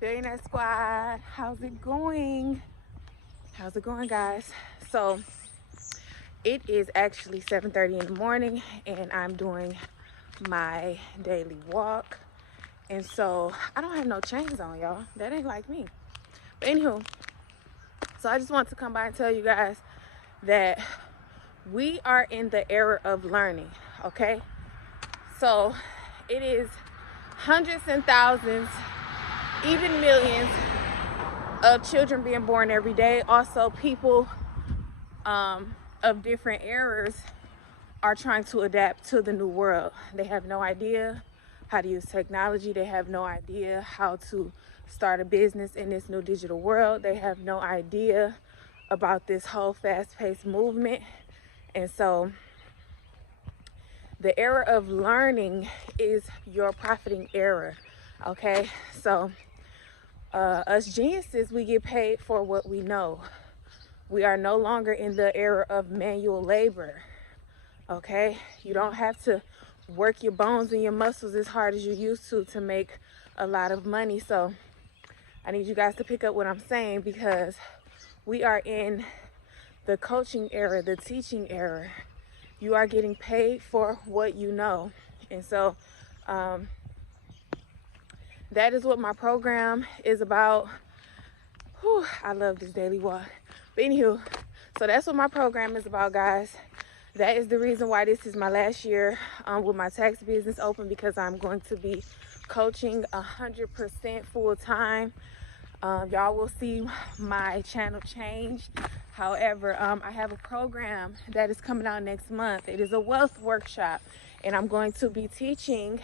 Billionaire Squad, how's it going? How's it going, guys? So it is actually 7:30 in the morning and I'm doing my daily walk. And so I don't have no chains on, y'all. That ain't like me. But anywho, so I just want to come by and tell you guys that we are in the era of learning, okay? So it is hundreds and thousands, even millions of children being born every day. Also, people of different eras are trying to adapt to the new world. They have no idea how to use technology. They have no idea how to start a business in this new digital world. They have no idea about this whole fast-paced movement. And so the era of learning is your profiting era, okay? So us geniuses, we get paid for what we know. We are no longer in the era of manual labor, okay? You don't have to work your bones and your muscles as hard as you used to make a lot of money. So I need you guys to pick up what I'm saying, because we are in the coaching era, the teaching era. You are getting paid for what you know. And so that is what my program is about. Whew, I love this daily walk. But anywho, so that's what my program is about, guys. That is the reason why this is my last year with my tax business open, because I'm going to be coaching 100% full time. Y'all will see my channel change. However, I have a program that is coming out next month. It is a wealth workshop, and I'm going to be teaching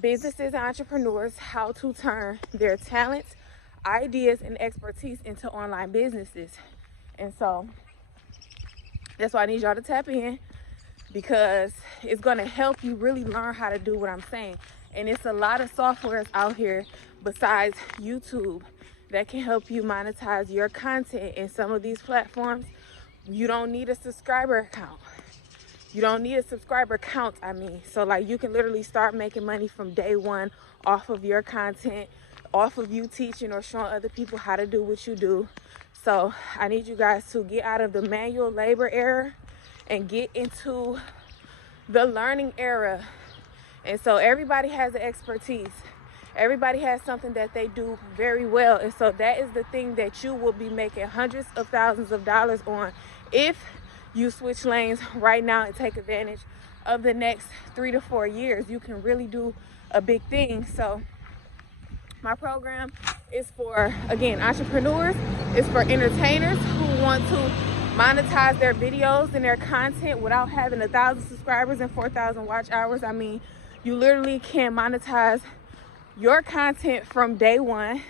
businesses and entrepreneurs how to turn their talents, ideas, and expertise into online businesses. And so that's why I need y'all to tap in, because it's going to help you really learn how to do what I'm saying. And it's a lot of softwares out here besides YouTube that can help you monetize your content. And some of these platforms, you don't need a subscriber account. You don't need a subscriber count, I mean. So like, you can literally start making money from day one off of your content, off of you teaching or showing other people how to do what you do. So I need you guys to get out of the manual labor era and get into the learning era. And so everybody has an expertise. Everybody has something that they do very well. And so that is the thing that you will be making hundreds of thousands of dollars on if you switch lanes right now and take advantage of the next 3 to 4 years. You can really do a big thing. So my program is for, again, entrepreneurs. It's for entertainers who want to monetize their videos and their content without having 1,000 subscribers and 4,000 watch hours. I mean, you literally can monetize your content from day one.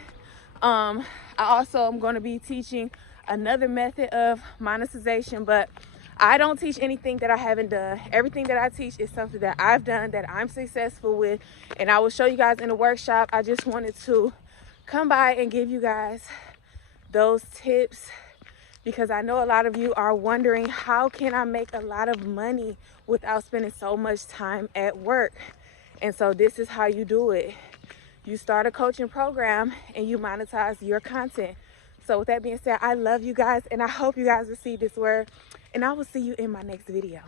I also am going to be teaching another method of monetization, but I don't teach anything that I haven't done. Everything that I teach is something that I've done, that I'm successful with, and I will show you guys in the workshop. I just wanted to come by and give you guys those tips, because I know a lot of you are wondering, how can I make a lot of money without spending so much time at work? And so this is how you do it. You start a coaching program and you monetize your content. So with that being said, I love you guys, and I hope you guys receive this word, and I will see you in my next video.